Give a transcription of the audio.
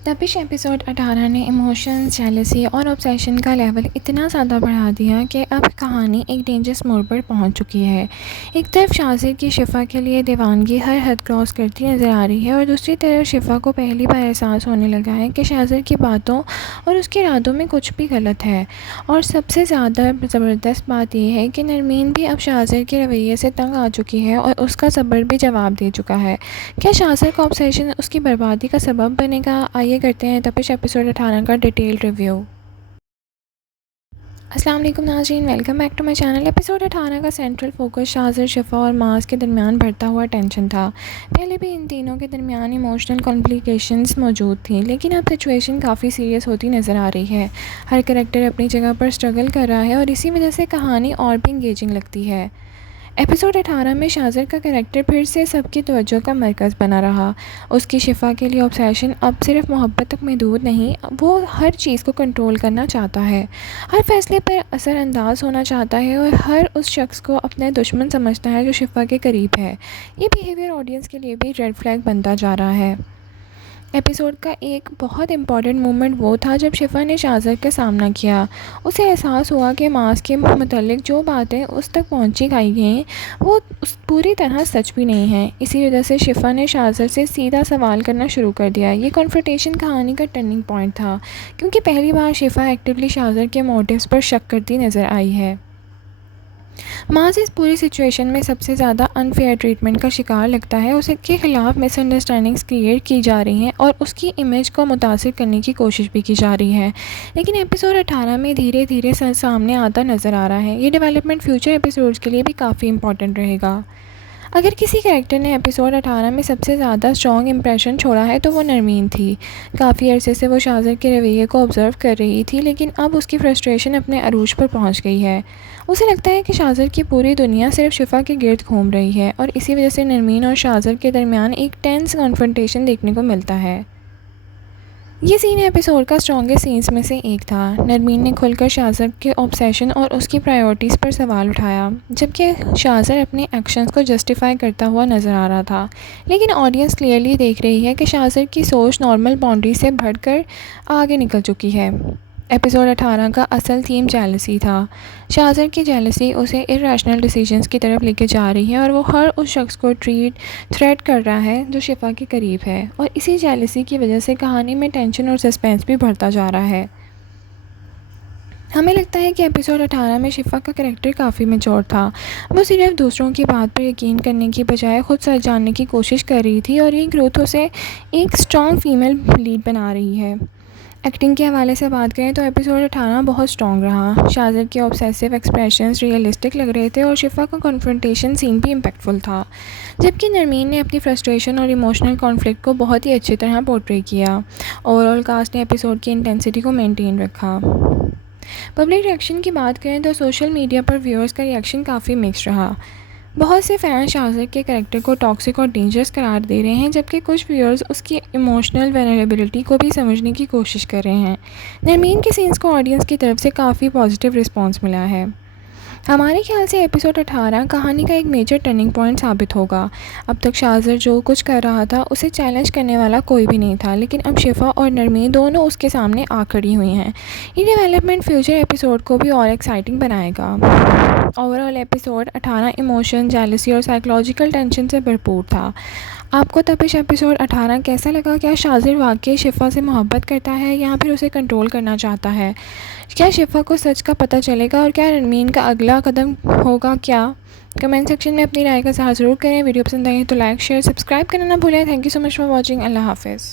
तपिश एपिसोड 18 ने emotions, jealousy और ऑब्सेशन का लेवल इतना ज़्यादा बढ़ा दिया कि अब कहानी एक डेंजरस मोड़ पर पहुंच चुकी है। एक तरफ शाजिर की शिफा के लिए दीवानगी हर हद क्रॉस करती नज़र आ रही है और दूसरी तरफ शिफा को पहली बार एहसास होने लगा है कि शाजिर की बातों और उसके इरादों में कुछ भी गलत है। और सबसे ज़्यादा ज़बरदस्त बात यह है कि नरमीन भी अब शाजिर के रवैये से तंग आ चुकी है और उसका सब्र भी जवाब दे चुका है। क्या शाजिर का ऑब्सेशन उसकी बर्बादी का सबब बनेगा? आइए करते हैं तपिश एपिसोड 18 का डिटेल रिव्यू। अस्सलाम वालेकुम नाज़रीन, welcome back to my channel. Episode 18 का सेंट्रल फोकस शाजिर, शिफा और मास के दरमियान बढ़ता हुआ टेंशन था। पहले भी इन तीनों के दरमियान इमोशनल कॉम्प्लिकेशंस मौजूद थी, लेकिन अब सिचुएशन काफ़ी सीरियस होती नज़र आ रही है। हर करैक्टर अपनी जगह पर स्ट्रगल कर रहा है और इसी वजह से कहानी और भी इंगेजिंग लगती है। एपिसोड 18 में शाजिर का कैरेक्टर फिर से सबकी तवज्जो का मरकज़ बना रहा। उसकी शिफा के लिए ऑब्सेशन अब सिर्फ मोहब्बत तक महदूद नहीं, वो हर चीज़ को कंट्रोल करना चाहता है, हर फैसले पर असरअंदाज होना चाहता है और हर उस शख्स को अपने दुश्मन समझता है जो शिफा के करीब है। ये बिहेवियर ऑडियंस के लिए भी रेड फ्लैग बनता जा रहा है। एपिसोड का एक बहुत इम्पॉर्टेंट मोमेंट वो था जब शिफा ने शाजिर का सामना किया। उसे एहसास हुआ कि मास के मुतल्लिक जो बातें उस तक पहुंची गई हैं वो उस पूरी तरह सच भी नहीं है। इसी वजह से शिफा ने शाजिर से सीधा सवाल करना शुरू कर दिया। ये कॉन्फ्रंटेशन कहानी का टर्निंग पॉइंट था, क्योंकि पहली बार शिफा एक्टिवली शाजिर के मोटिव्स पर शक करती नज़र आई है। मास इस पूरी सिचुएशन में सबसे ज़्यादा अनफेयर ट्रीटमेंट का शिकार लगता है। उसके खिलाफ मिसअंडरस्टैंडिंग्स क्रिएट की जा रही हैं और उसकी इमेज को मुतासिर करने की कोशिश भी की जा रही है। लेकिन एपिसोड 18 में धीरे धीरे सामने आता नज़र आ रहा है। ये डेवलपमेंट फ्यूचर एपिसोड्स के लिए भी काफ़ी इंपॉर्टेंट रहेगा। अगर किसी कैरेक्टर ने एपिसोड 18 में सबसे ज़्यादा स्ट्रॉन्ग इंप्रेशन छोड़ा है तो वो नरमीन थी। काफ़ी अरसे से वो शाजिर के रवैये को ऑब्ज़र्व कर रही थी, लेकिन अब उसकी फ्रस्ट्रेशन अपने अरूज पर पहुंच गई है। उसे लगता है कि शाजिर की पूरी दुनिया सिर्फ शिफा के गिर्द घूम रही है और इसी वजह से नरमीन और शाजिर के दरमियान एक टेंस कॉन्फ्रंटेशन देखने को मिलता है। ये सीन एपिसोड का स्ट्रॉन्गेस्ट सीन्स में से एक था। नरमीन ने खुलकर शाजिर के ऑब्सेशन और उसकी प्रायोरिटीज़ पर सवाल उठाया, जबकि शाजिर अपने एक्शंस को जस्टिफाई करता हुआ नज़र आ रहा था। लेकिन ऑडियंस क्लियरली देख रही है कि शाजिर की सोच नॉर्मल बाउंड्री से बढ़कर आगे निकल चुकी है। एपिसोड 18 का असल थीम जेलसी था। शाजिर की जेलसी उसे इररेशनल डिसीजंस की तरफ लेके जा रही है और वो हर उस शख्स को थ्रेट कर रहा है जो शिफा के करीब है, और इसी जेलसी की वजह से कहानी में टेंशन और सस्पेंस भी बढ़ता जा रहा है। हमें लगता है कि एपिसोड 18 में शिफा का करैक्टर काफ़ी मैच्योर था। वो सिर्फ दूसरों की बात पर यकीन करने की बजाय खुद सच जानने की कोशिश कर रही थी और ये ग्रोथ उसे एक स्ट्रॉन्ग फीमेल लीड बना रही है। एक्टिंग के हवाले से बात करें तो एपिसोड 18 बहुत स्ट्रॉन्ग रहा। शाजिर के ऑब्सेसिव एक्सप्रेशंस रियलिस्टिक लग रहे थे और शिफा का कॉन्फ्रंटेशन सीन भी इम्पैक्टफुल था, जबकि नरमीन ने अपनी फ्रस्ट्रेशन और इमोशनल कॉन्फ्लिक्ट को बहुत ही अच्छी तरह पोर्ट्रे किया। ओवरऑल कास्ट ने एपिसोड की इंटेंसिटी को मेंटेन रखा। पब्लिक रिएक्शन की बात करें तो सोशल मीडिया पर व्यूअर्स का रिएक्शन काफ़ी मिक्स्ड रहा। बहुत से फैन शाजिर के करैक्टर को टॉक्सिक और डेंजरस करार दे रहे हैं, जबकि कुछ व्यूअर्स उसकी इमोशनल वेनरेबिलिटी को भी समझने की कोशिश कर रहे हैं। नरमीन के सीन्स को ऑडियंस की तरफ से काफ़ी पॉजिटिव रिस्पांस मिला है। हमारे ख्याल से एपिसोड 18 कहानी का एक मेजर टर्निंग पॉइंट साबित होगा। अब तक शाजिर जो कुछ कर रहा था उसे चैलेंज करने वाला कोई भी नहीं था, लेकिन अब शिफा और नरमीन दोनों उसके सामने आ खड़ी हुई हैं। ये डेवलपमेंट फ्यूचर एपिसोड को भी और एक्साइटिंग बनाएगा। ओवरऑल एपिसोड 18 इमोशन, जेलसी और साइकोलॉजिकल टेंशन से भरपूर था। आपको तपिश एपिसोड 18 कैसा लगा? क्या शाजिर वाकई शिफा से मोहब्बत करता है या फिर उसे कंट्रोल करना चाहता है? क्या शिफा को सच का पता चलेगा और क्या नरमीन का अगला कदम होगा क्या? कमेंट सेक्शन में अपनी राय का इज़हार ज़रूर करें। वीडियो पसंद आई तो लाइक, शेयर, सब्सक्राइब करना ना भूलें। Thank you so much for watching. अल्लाह हाफिज़।